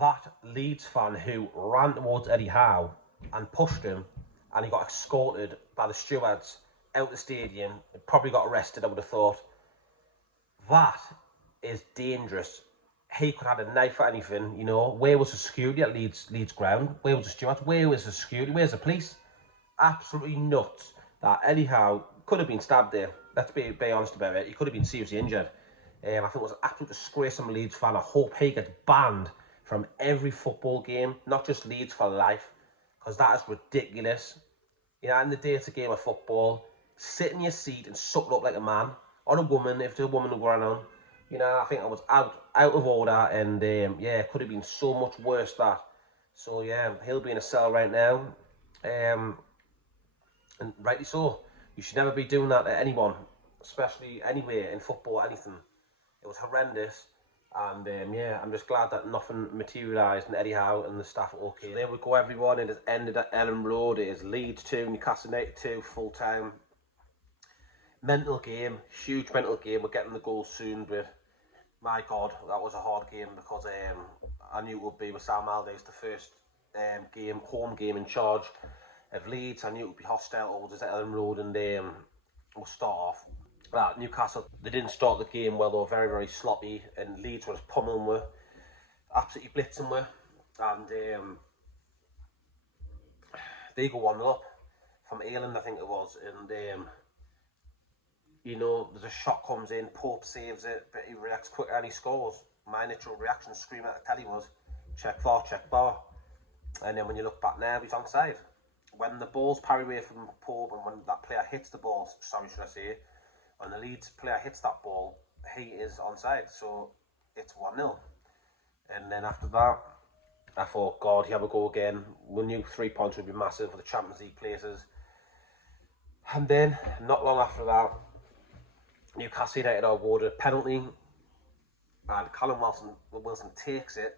that Leeds fan who ran towards Eddie Howe and pushed him, and he got escorted by the stewards out the stadium, probably got arrested, I would have thought. That is dangerous. He could have had a knife or anything, you know. Where was the security at Leeds ground? Where was the stewards? Where was the security? Where's the police? Absolutely nuts that Eddie Howe could have been stabbed there. Let's be honest about it. He could have been seriously injured. I think it was an absolute disgrace from a Leeds fan. I hope he gets banned from every football game, not just Leeds for life, because that is ridiculous. You know, in the day it's a game of football, sit in your seat and suck it up like a man, or a woman, if there's a woman going on. You know, I think I was out of order, and yeah, it could have been so much worse that. So yeah, he'll be in a cell right now, and rightly so. You should never be doing that to anyone, especially anywhere in football, anything. It was horrendous, and yeah, I'm just glad that nothing materialised and Eddie Howe and the staff are okay. So there we go, everyone. It has ended at Ellen Road. It is Leeds 2, Newcastle United 2, full time. Mental game, huge mental game. We're getting the goal soon, but my God, that was a hard game because I knew it would be with Sam Allardyce, the first home game in charge of Leeds. I knew it would be hostile towards Ellen Road, and we'll start off. Newcastle, they didn't start the game well. They were very, very sloppy, and Leeds was pummeling with, absolutely blitzing with, and they go 1-0 up from Ayland, I think it was, and you know, there's a shot comes in, Pope saves it, but he reacts quicker and he scores. My initial reaction, screaming at the telly, was check bar, and then when you look back now, he's onside. When the ball's parried away from Pope, and when that player hits the ball, when the Leeds player hits that ball, he is onside, so it's 1-0. And then after that, I thought, God, here we go again. We knew 3 points would be massive for the Champions League places. And then, not long after that, Newcastle United are awarded a penalty, and Callum Wilson takes it,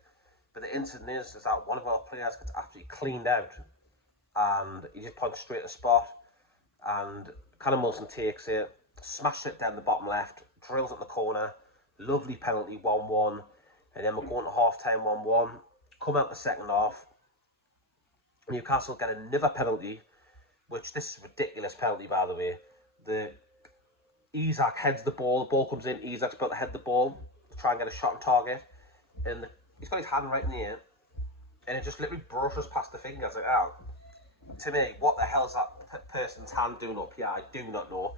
but the incident is that one of our players gets absolutely cleaned out, and he just points straight at the spot, and Callum Wilson takes it, smashes it down the bottom left, drills it in the corner, lovely penalty, 1-1, and then we're going to half-time 1-1, come out the second half, Newcastle get another penalty, which this is a ridiculous penalty, by the way. Isak heads the ball comes in, Isak's about to head the ball to try and get a shot on target, and he's got his hand right in the air, and it just literally brushes past the fingers. Like, oh, to me, what the hell is that person's hand doing up here? I do not know.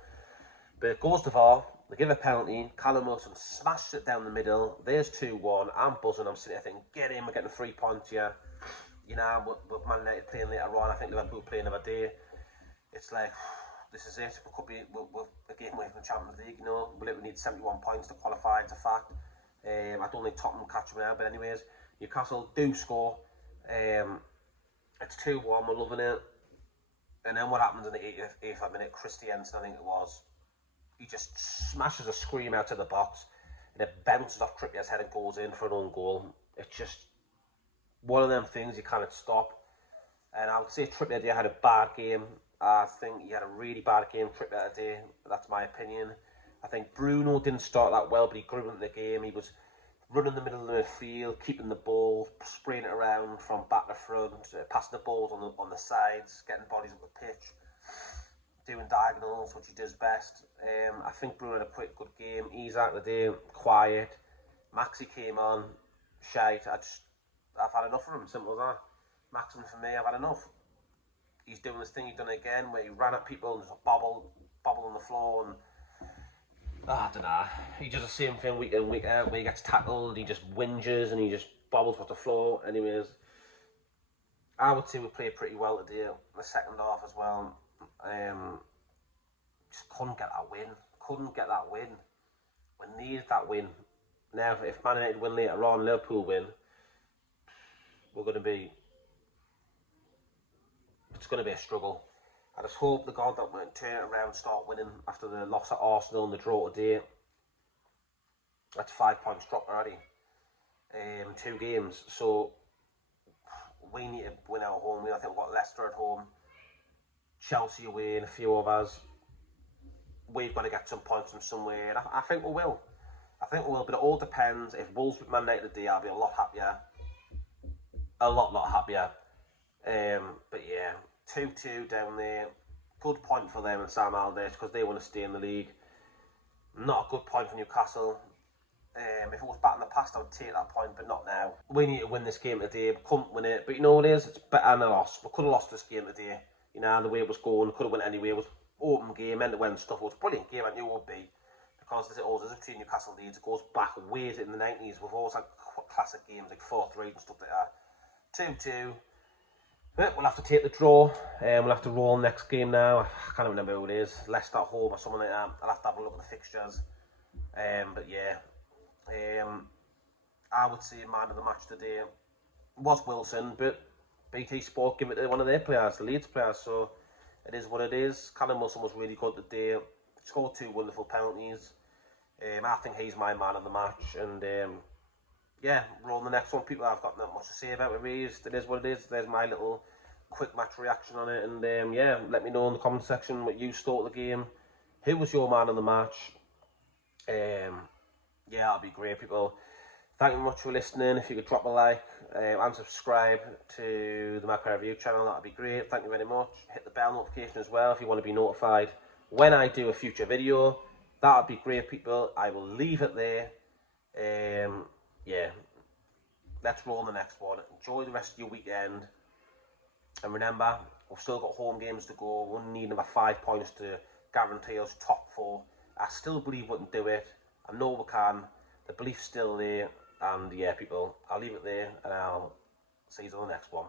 But it goes to VAR, they give a penalty, Callum Wilson smashes it down the middle, there's 2-1, I'm buzzing, I'm sitting there thinking, get in, we're getting 3 points here. You know, with Man United playing later on, I think Liverpool playing another day. It's like, this is it, we could be a game away from the Champions League, you know. We literally need 71 points to qualify, it's a fact. I don't think Tottenham catch them now, but anyways, Newcastle do score. It's 2-1, we're loving it. And then what happens in the 85th minute, Christiansen, I think it was, he just smashes a scream out of the box, and it bounces off Trippier's head and goes in for an own goal. It's just one of them things you can't stop. And I would say Trippier had a bad game. I think he had a really bad game, Trippier today. That's my opinion. I think Bruno didn't start that well, but he grew into the game. He was running the middle of the field, keeping the ball, spraying it around from back to front, passing the balls on the sides, getting bodies up the pitch, doing diagonals, which he does best. I think Bruno had a pretty good game. Isak today, quiet. Maxi came on, shite. I've had enough of him, simple as that. Maxim for me, I've had enough. He's doing this thing he's done again, where he ran at people and there's a bobble on the floor, and I don't know. He does the same thing week in, week out, where he gets tackled and he just whinges and he just bobbles off the floor. Anyways, I would say we played pretty well today in the second half as well. Just couldn't get that win. We needed that win. Now, if Man United win later on, Liverpool win, it's going to be a struggle. I just hope the God that we'll turn it around and start winning after the loss at Arsenal and the draw today. That's 5 points dropped already in 2 games. So we need to win our home. I think we've got Leicester at home, Chelsea away, and a few of us. We've got to get some points from somewhere. And I think we will. But it all depends. If Wolves beat Man United today, I'll be a lot happier. a lot happier. But yeah, 2-2 down there. Good point for them and Sam Allardyce because they want to stay in the league. Not a good point for Newcastle. If it was back in the past, I would take that point, but not now. We need to win this game today. We couldn't win it, but you know what it is? It's better than a loss. We could have lost this game today. You know, the way it was going, could have went anyway. It was open game, end to end stuff. It was a brilliant game, I knew it would be. Because it always is between Newcastle and Leeds. It goes back way in the 90s. We've always had classic games like 4-3 and stuff like that. 2-2. But we'll have to take the draw. We'll have to roll next game now. I can't remember who it is. Leicester at home or something like that. I'll have to have a look at the fixtures. But yeah. I would say man of the match today was Wilson, but BT Sport give it to one of their players, the Leeds players, so it is what it is. Callum Wilson was really good today, scored 2 wonderful penalties. I think he's my man of the match, and yeah, roll on the next one. People have got not much to say about it, raised. It is what it is. There's my little quick match reaction on it, and yeah, let me know in the comment section what you thought of the game. Who was your man of the match? Yeah, that'd be great, people. Thank you much for listening. If you could drop a like and subscribe to the Magpie Review channel, that'd be great. Thank you very much. Hit the bell notification as well if you want to be notified when I do a future video. That'd be great, people. I will leave it there. Yeah, let's roll on the next one. Enjoy the rest of your weekend. And remember, we've still got home games to go. We'll need another 5 points to guarantee us top 4. I still believe we can do it. I know we can. The belief's still there. And yeah, people, I'll leave it there and I'll see you on the next one.